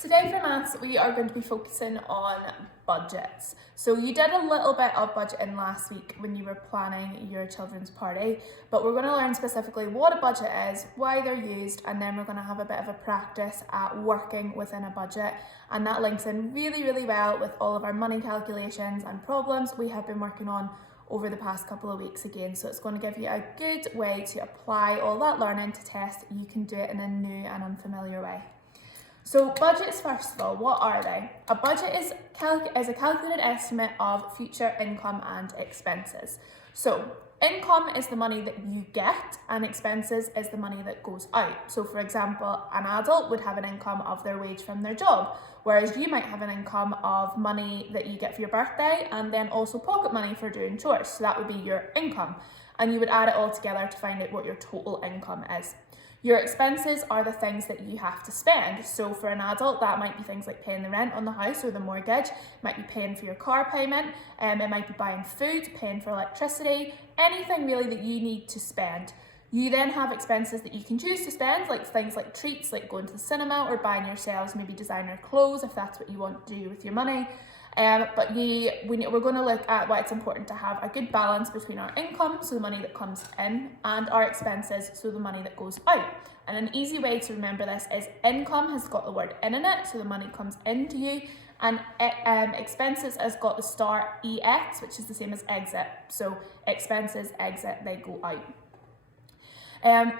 Today for maths, we are going to be focusing on budgets. So you did a little bit of budgeting last week when you were planning your children's party, but we're going to learn specifically what a budget is, why they're used, and then we're going to have a bit of a practice at working within a budget. And that links in really, really well with all of our money calculations and problems we have been working on over the past couple of weeks again. So it's going to give you a good way to apply all that learning to test you can do it in a new and unfamiliar way. So budgets, first of all, what are they? A budget is a calculated estimate of future income and expenses. So income is the money that you get and expenses is the money that goes out. So for example, an adult would have an income of their wage from their job, whereas you might have an income of money that you get for your birthday and then also pocket money for doing chores. So that would be your income. And you would add it all together to find out what your total income is. Your expenses are the things that you have to spend. So for an adult, that might be things like paying the rent on the house or the mortgage, it might be paying for your car payment, it might be buying food, paying for electricity, anything really that you need to spend. You then have expenses that you can choose to spend, like things like treats, like going to the cinema or buying yourselves maybe designer clothes if that's what you want to do with your money. But we're going to look at why it's important to have a good balance between our income, so the money that comes in, and our expenses, so the money that goes out. And an easy way to remember this is income has got the word in it, so the money comes into you, and expenses has got the star EX, which is the same as exit. So expenses, exit, they go out.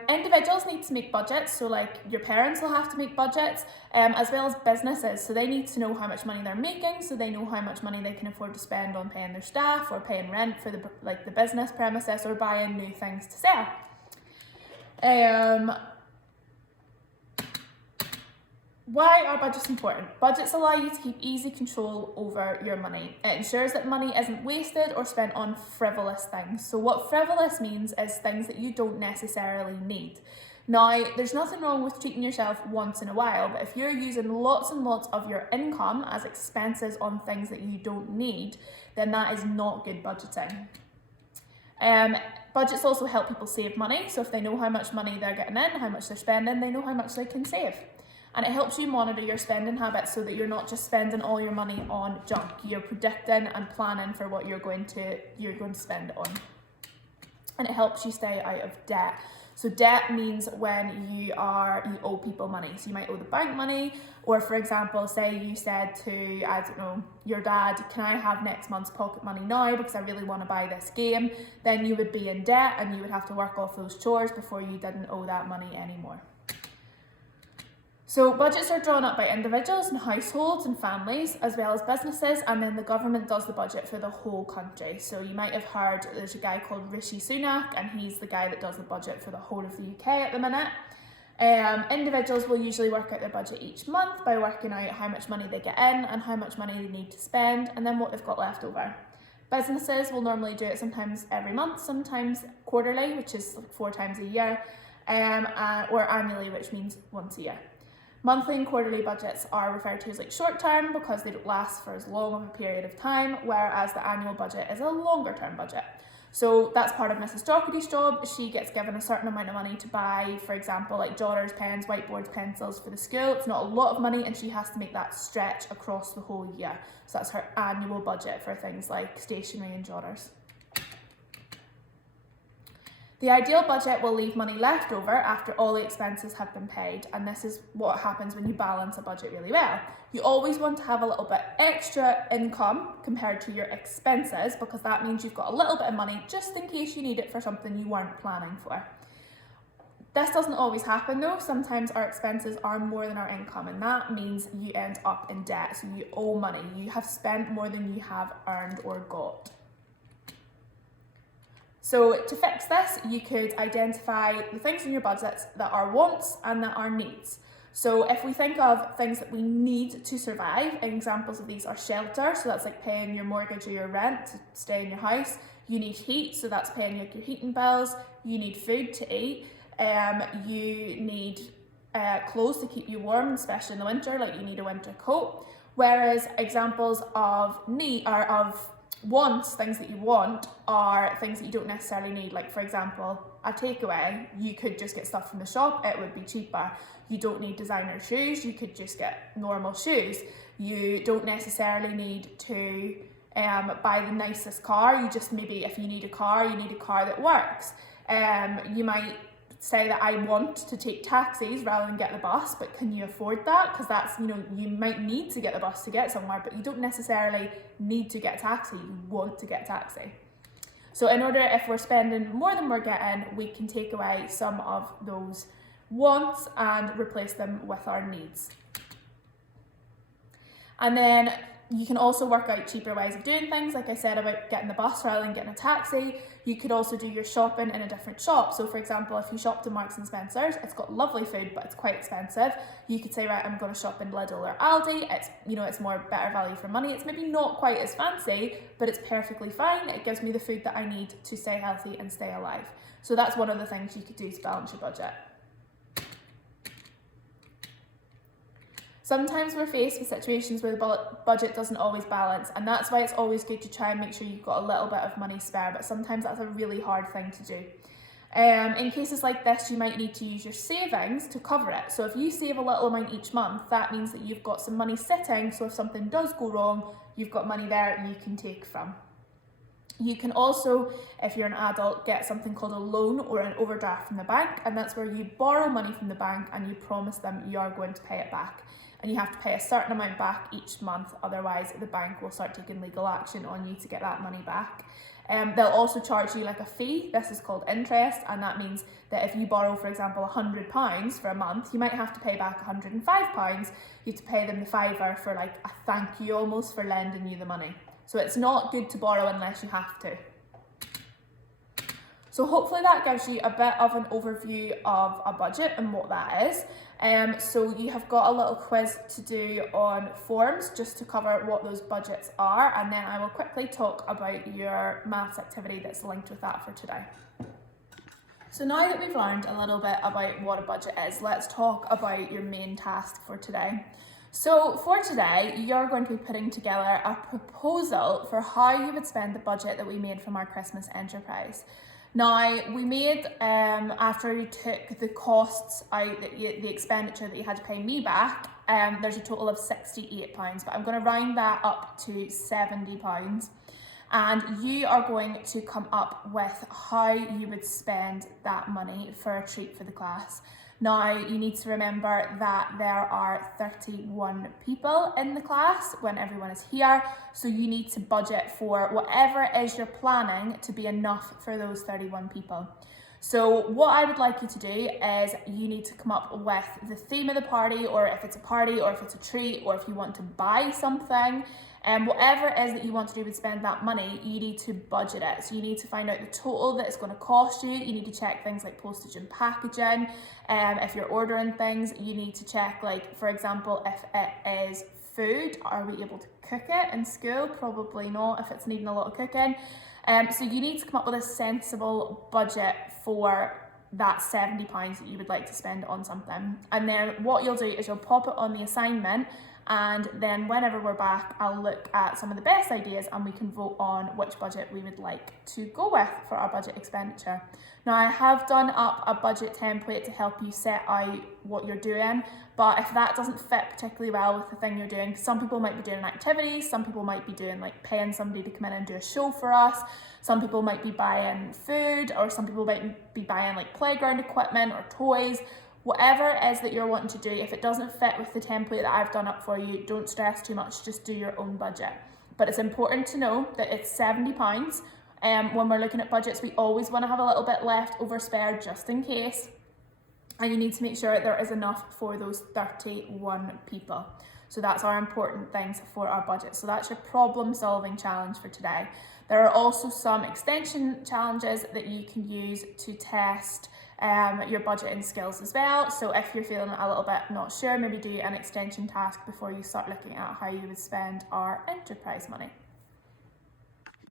Individuals need to make budgets, so like your parents will have to make budgets, as well as businesses, so they need to know how much money they're making, so they know how much money they can afford to spend on paying their staff or paying rent for the business premises or buying new things to sell. Why are budgets important? Budgets allow you to keep easy control over your money. It ensures that money isn't wasted or spent on frivolous things. So what frivolous means is things that you don't necessarily need. Now, there's nothing wrong with treating yourself once in a while, but if you're using lots and lots of your income as expenses on things that you don't need, then that is not good budgeting. Budgets also help people save money. So if they know how much money they're getting in, how much they're spending, they know how much they can save. And it helps you monitor your spending habits so that you're not just spending all your money on junk. You're predicting and planning for what you're going to spend on. And it helps you stay out of debt. So debt means when you owe people money. So you might owe the bank money, or for example, say you said to, I don't know, your dad, can I have next month's pocket money now because I really want to buy this game? Then you would be in debt and you would have to work off those chores before you didn't owe that money anymore. So budgets are drawn up by individuals and households and families, as well as businesses, and then the government does the budget for the whole country. So you might have heard there's a guy called Rishi Sunak, and he's the guy that does the budget for the whole of the UK at the minute. Individuals will usually work out their budget each month by working out how much money they get in and how much money they need to spend, and then what they've got left over. Businesses will normally do it sometimes every month, sometimes quarterly, which is like 4 times a year, or annually, which means once a year. Monthly and quarterly budgets are referred to as like short term because they don't last for as long of a period of time, whereas the annual budget is a longer term budget. So that's part of Mrs. Doherty's job. She gets given a certain amount of money to buy, for example, like jotters, pens, whiteboards, pencils for the school. It's not a lot of money and she has to make that stretch across the whole year. So that's her annual budget for things like stationery and jotters. The ideal budget will leave money left over after all the expenses have been paid, and this is what happens when you balance a budget really well. You always want to have a little bit extra income compared to your expenses because that means you've got a little bit of money just in case you need it for something you weren't planning for. This doesn't always happen though. Sometimes our expenses are more than our income, and that means you end up in debt. So you owe money. You have spent more than you have earned or got. So to fix this, you could identify the things in your budgets that are wants and that are needs. So if we think of things that we need to survive, examples of these are shelter, so that's like paying your mortgage or your rent to stay in your house. You need heat, so that's paying like your heating bills. You need food to eat. You need clothes to keep you warm, especially in the winter, like you need a winter coat. Whereas examples of wants, things that you want, are things that you don't necessarily need. Like for example, a takeaway, you could just get stuff from the shop, it would be cheaper. You don't need designer shoes, you could just get normal shoes. You don't necessarily need to buy the nicest car, you just maybe, if you need a car that works. You might say that I want to take taxis rather than get the bus, but can you afford that? Because that's, you might need to get the bus to get somewhere, but you don't necessarily need to get a taxi, you want to get a taxi. So in order, if we're spending more than we're getting, we can take away some of those wants and replace them with our needs. And then you can also work out cheaper ways of doing things, like I said about getting the bus rather than getting a taxi. You could also do your shopping in a different shop. So for example, if you shopped in Marks and Spencer's, it's got lovely food, but it's quite expensive. You could say, right, I'm going to shop in Lidl or Aldi. It's more better value for money. It's maybe not quite as fancy, but it's perfectly fine. It gives me the food that I need to stay healthy and stay alive. So that's one of the things you could do to balance your budget. Sometimes we're faced with situations where the budget doesn't always balance, and that's why it's always good to try and make sure you've got a little bit of money spare, but sometimes that's a really hard thing to do. In cases like this, you might need to use your savings to cover it. So if you save a little amount each month, that means that you've got some money sitting, so if something does go wrong, you've got money there you can take from. You can also, if you're an adult, get something called a loan or an overdraft from the bank, and that's where you borrow money from the bank and you promise them you are going to pay it back. And you have to pay a certain amount back each month, otherwise the bank will start taking legal action on you to get that money back. They'll also charge you like a fee. This is called interest, and that means that if you borrow, for example, £100 for a month, you might have to pay back £105. You have to pay them the £5 for like a thank you almost for lending you the money. So it's not good to borrow unless you have to. So hopefully that gives you a bit of an overview of a budget and what that is. So you have got a little quiz to do on forms just to cover what those budgets are, and then I will quickly talk about your maths activity that's linked with that for today. So now that we've learned a little bit about what a budget is, let's talk about your main task for today. So for today, you're going to be putting together a proposal for how you would spend the budget that we made from our Christmas enterprise. Now, we made, after you took the costs out, the expenditure that you had to pay me back, there's a total of £68, but I'm going to round that up to £70. And you are going to come up with how you would spend that money for a treat for the class. Now, you need to remember that there are 31 people in the class when everyone is here, so you need to budget for whatever it is you're planning to be enough for those 31 people. So what I would like you to do is you need to come up with the theme of the party, or if it's a party, or if it's a treat, or if you want to buy something, and whatever it is that you want to do with spend that money, you need to budget it. So you need to find out the total that it's going to cost you. You need to check things like postage and packaging. If you're ordering things, you need to check, like, for example, if it is food, are we able to cook it in school? Probably not if it's needing a lot of cooking. So you need to come up with a sensible budget for that £70 that you would like to spend on something. And then what you'll do is you'll pop it on the assignment, and then whenever we're back, I'll look at some of the best ideas and we can vote on which budget we would like to go with for our budget expenditure. Now, I have done up a budget template to help you set out what you're doing, but if that doesn't fit particularly well with the thing you're doing, some people might be doing activities, some people might be doing like paying somebody to come in and do a show for us, some people might be buying food, or some people might be buying like playground equipment or toys. Whatever it is that you're wanting to do, if it doesn't fit with the template that I've done up for you, don't stress too much, just do your own budget. But it's important to know that it's £70. When we're looking at budgets, we always want to have a little bit left over spare just in case. And you need to make sure there is enough for those 31 people. So that's our important things for our budget. So that's your problem solving challenge for today. There are also some extension challenges that you can use to test your budgeting skills as well. So if you're feeling a little bit not sure, maybe do an extension task before you start looking at how you would spend our enterprise money.